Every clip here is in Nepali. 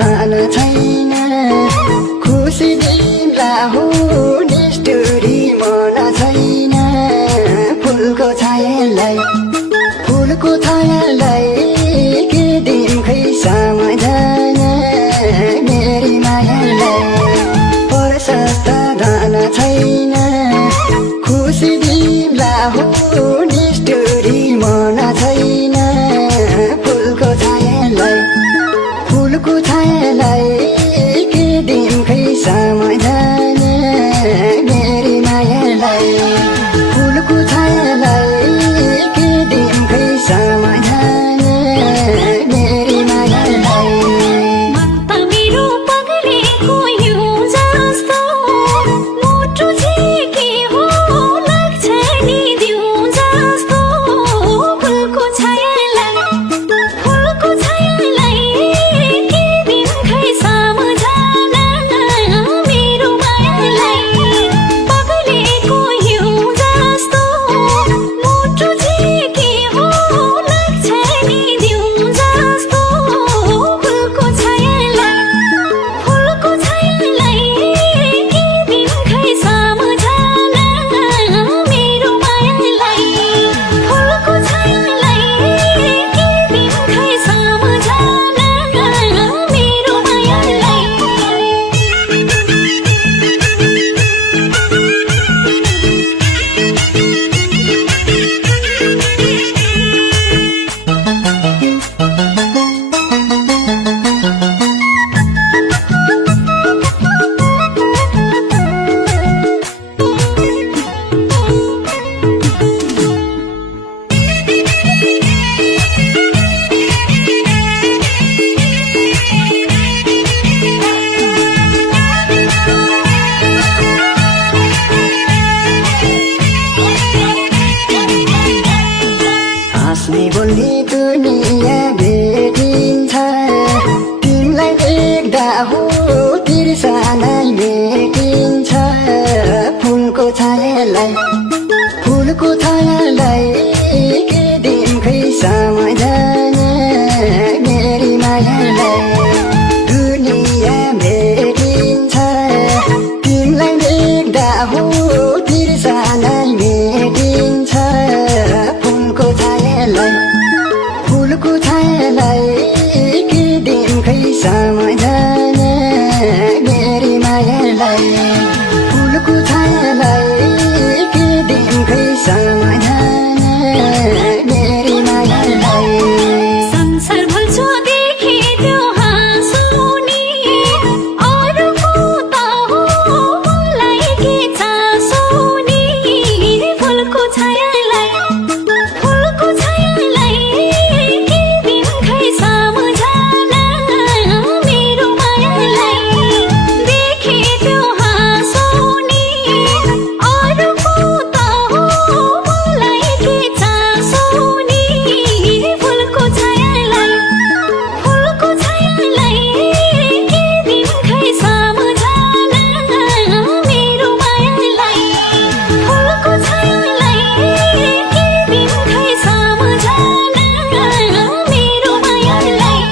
धन छैन खुसी दिनला हो निष्ठुरी मन छैन फुलको छायालाई के दिन खै सम्झन मेरी मायालाई प्रशस्त धन छैन खुसी दिनला हो निष्ठुरी मन छैन फुलको छायालाई के दिन खै सम्झन मेरी मायालाई फुलको छायालाई के दिन खै सम्झन मेरी मायालाई मन त मेरो पगलेको हिउँ जस्तो मुटु झिकी हो लाग्छ नि दिउँ जस्तो फुलको छायालाई के दिन खै सम्झन मेरो मायालाई पगलेको हिउँ जस्तो मुटु झिकी हो लाग्छ नि दिउँ जस्तो फुलको छायालाई के दिन खै सम्झन मेरो मायालाई फुलको छायालाई के दिन खै सम्झन मेरो मायालाई हाँस्ने बोल्ने दुनिया भेटिन्छ तिमीलाई देख्दा हो तिर्सनै भेटिन्छ फुलको छायालाई के दिन खै सम्झन मेरी मायालाई दुनिया भेटिन्छ तिमीलाई देख्दा हो तिर्सनै भेटिन्छ फुलको छायालाई के दिन खै सम्झन मेरी मायालाई फुलको छायालाई के दिन खै सम्झन मेरी मायालाई संसार भुल्छु देखे त्यो हाँसो नि अरूको त हो मलाई के चासो नि फुलको छायालाई के दिन खै सम्झन मेरो मायालाई देखे त्यो हाँसो नि अरूको त हो मलाई के चासो नि फुलको छायालाई के दिन खै सम्झन मेरो मायालाई फुलको छायालाई के दिन खै सम्झन मेरो मायालाई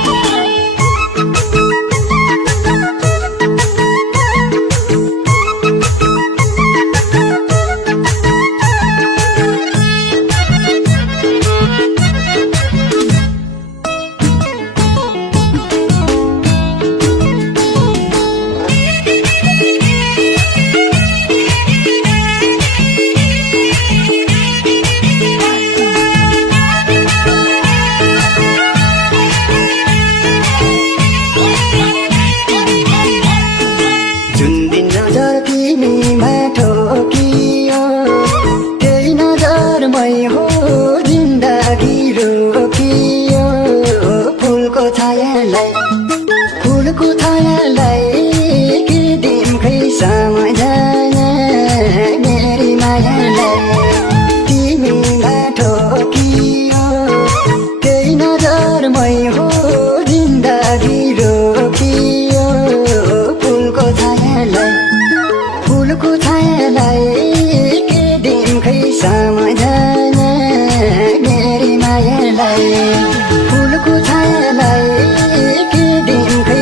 जुन दिन नजर तिमीमा ठोकियो त्यही नजरमै हो जिन्दगी रोकियो फुलको छायालाई के दिन खै सम्झन मेरी मायालाई तिमीमा ठोकियो त्यही नजरमै हो जिन्दगी रोकियो फुलको छायालाई के दिन खै सम्झन मेरी मायालाई फुलको छायालाई के दिन खै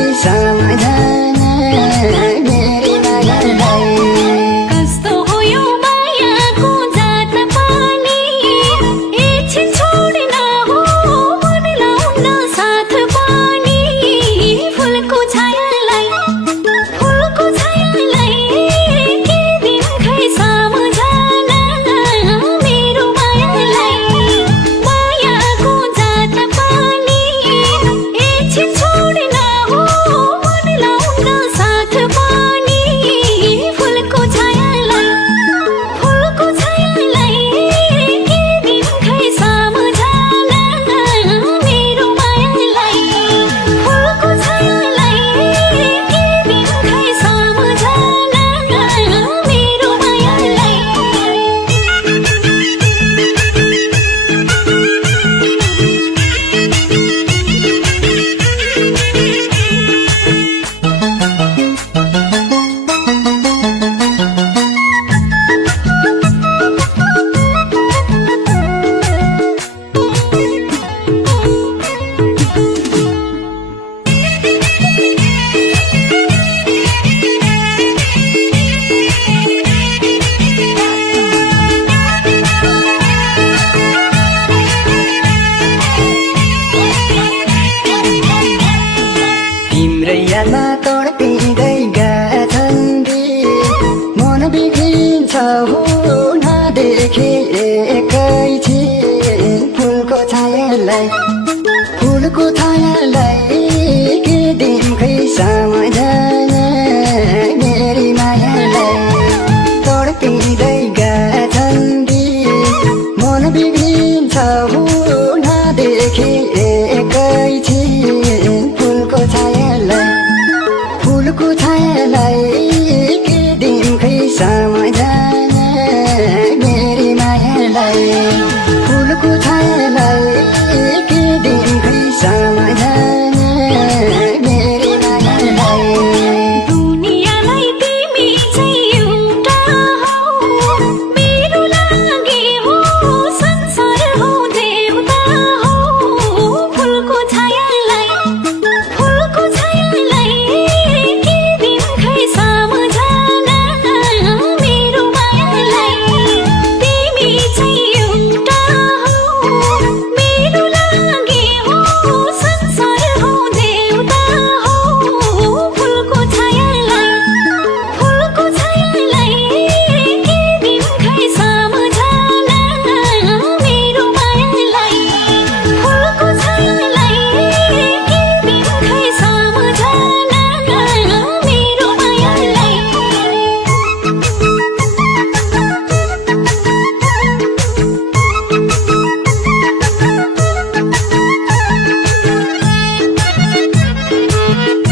यादमा तडपिँदै